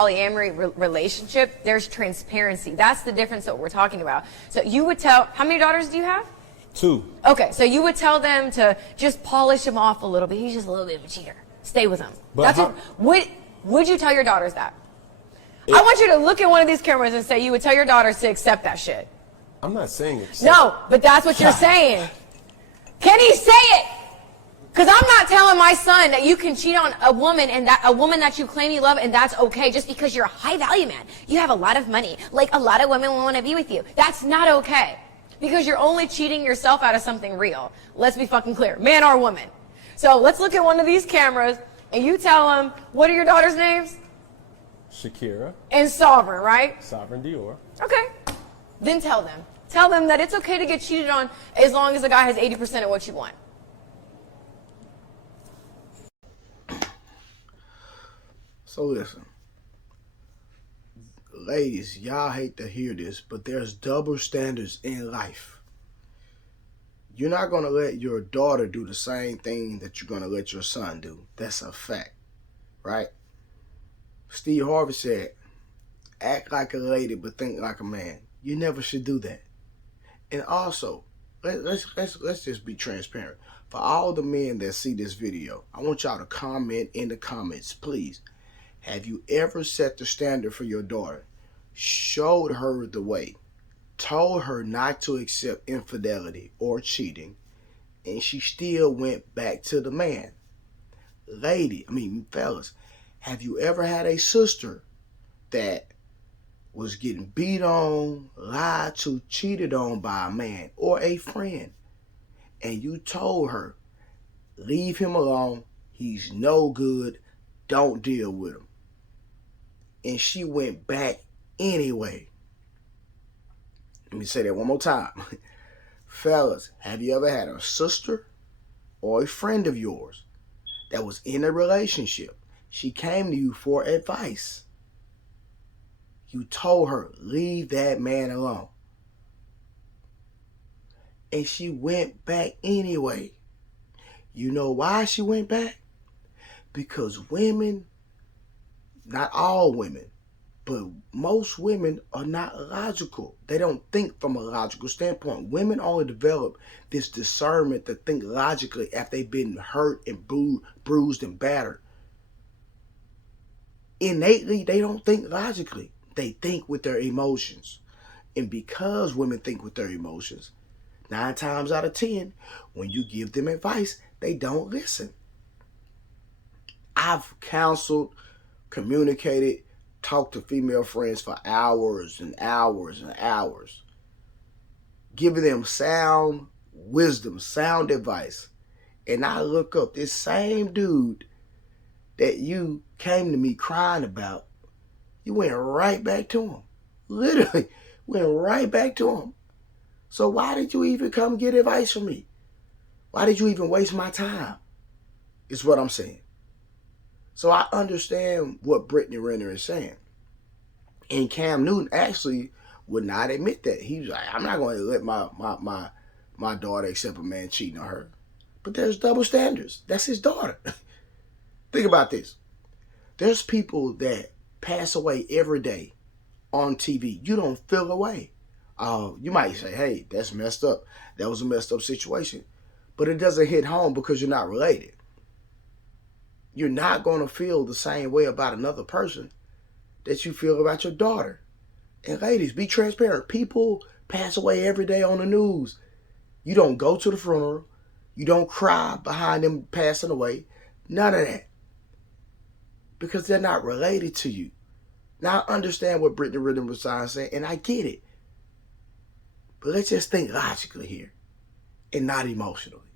polyamory relationship, there's transparency. That's the difference that we're talking about. So you would tell, how many daughters do you have? 2. Okay, so you would tell them to just polish him off a little bit. He's just a little bit of a cheater. Stay with him. But That's would you tell your daughters that? I want you to look at one of these cameras and say you would tell your daughters to accept that shit. I'm not saying it. No, but that's what you're saying. Can he say it? Because I'm not telling my son that you can cheat on a woman and that a woman that you claim you love and that's okay just because you're a high value man. You have a lot of money. Like a lot of women will want to be with you. That's not okay. Because you're only cheating yourself out of something real. Let's be fucking clear. Man or woman. So let's look at one of these cameras and you tell them, what are your daughters' names? Shakira. And Sovereign, right? Sovereign Dior. Okay. Then tell them. Tell them that it's okay to get cheated on as long as the guy has 80% of what you want. So listen, ladies, y'all hate to hear this, but there's double standards in life. You're not going to let your daughter do the same thing that you're going to let your son do. That's a fact, right? Steve Harvey said, act like a lady but think like a man. You never should do that. And also, let's just be transparent. For all the men that see this video, I want y'all to comment in the comments, please. Have you ever set the standard for your daughter, showed her the way, told her not to accept infidelity or cheating, and she still went back to the man? Fellas, have you ever had a sister that was getting beat on, lied to, cheated on by a man or a friend, and you told her, leave him alone, he's no good, don't deal with him, and she went back anyway? Let me say that one more time. Fellas, have you ever had a sister or a friend of yours that was in a relationship? She came to you for advice. You told her, leave that man alone, and she went back anyway. You know why she went back? Because women, not all women, but most women are not logical. They don't think from a logical standpoint. Women only develop this discernment to think logically after they've been hurt and bruised and battered. Innately, they don't think logically. They think with their emotions. And because women think with their emotions, 9 times out of 10, when you give them advice, they don't listen. I've counseled, communicated, talked to female friends for hours and hours and hours, giving them sound wisdom, sound advice. And I look up this same dude that you came to me crying about, you went right back to him. Literally went right back to him. So why did you even come get advice from me? Why did you even waste my time? Is what I'm saying. So I understand what Brittany Renner is saying. And Cam Newton actually would not admit that. He was like, I'm not going to let my daughter accept a man cheating on her. But there's double standards. That's his daughter. Think about this. There's people that pass away every day on TV. You don't feel away. You might say, hey, that's messed up. That was a messed up situation. But it doesn't hit home because you're not related. You're not going to feel the same way about another person that you feel about your daughter. And ladies, be transparent. People pass away every day on the news. You don't go to the funeral. You don't cry behind them passing away. None of that. Because they're not related to you. Now, I understand what Brittany Renner was saying, and I get it. But let's just think logically here and not emotionally.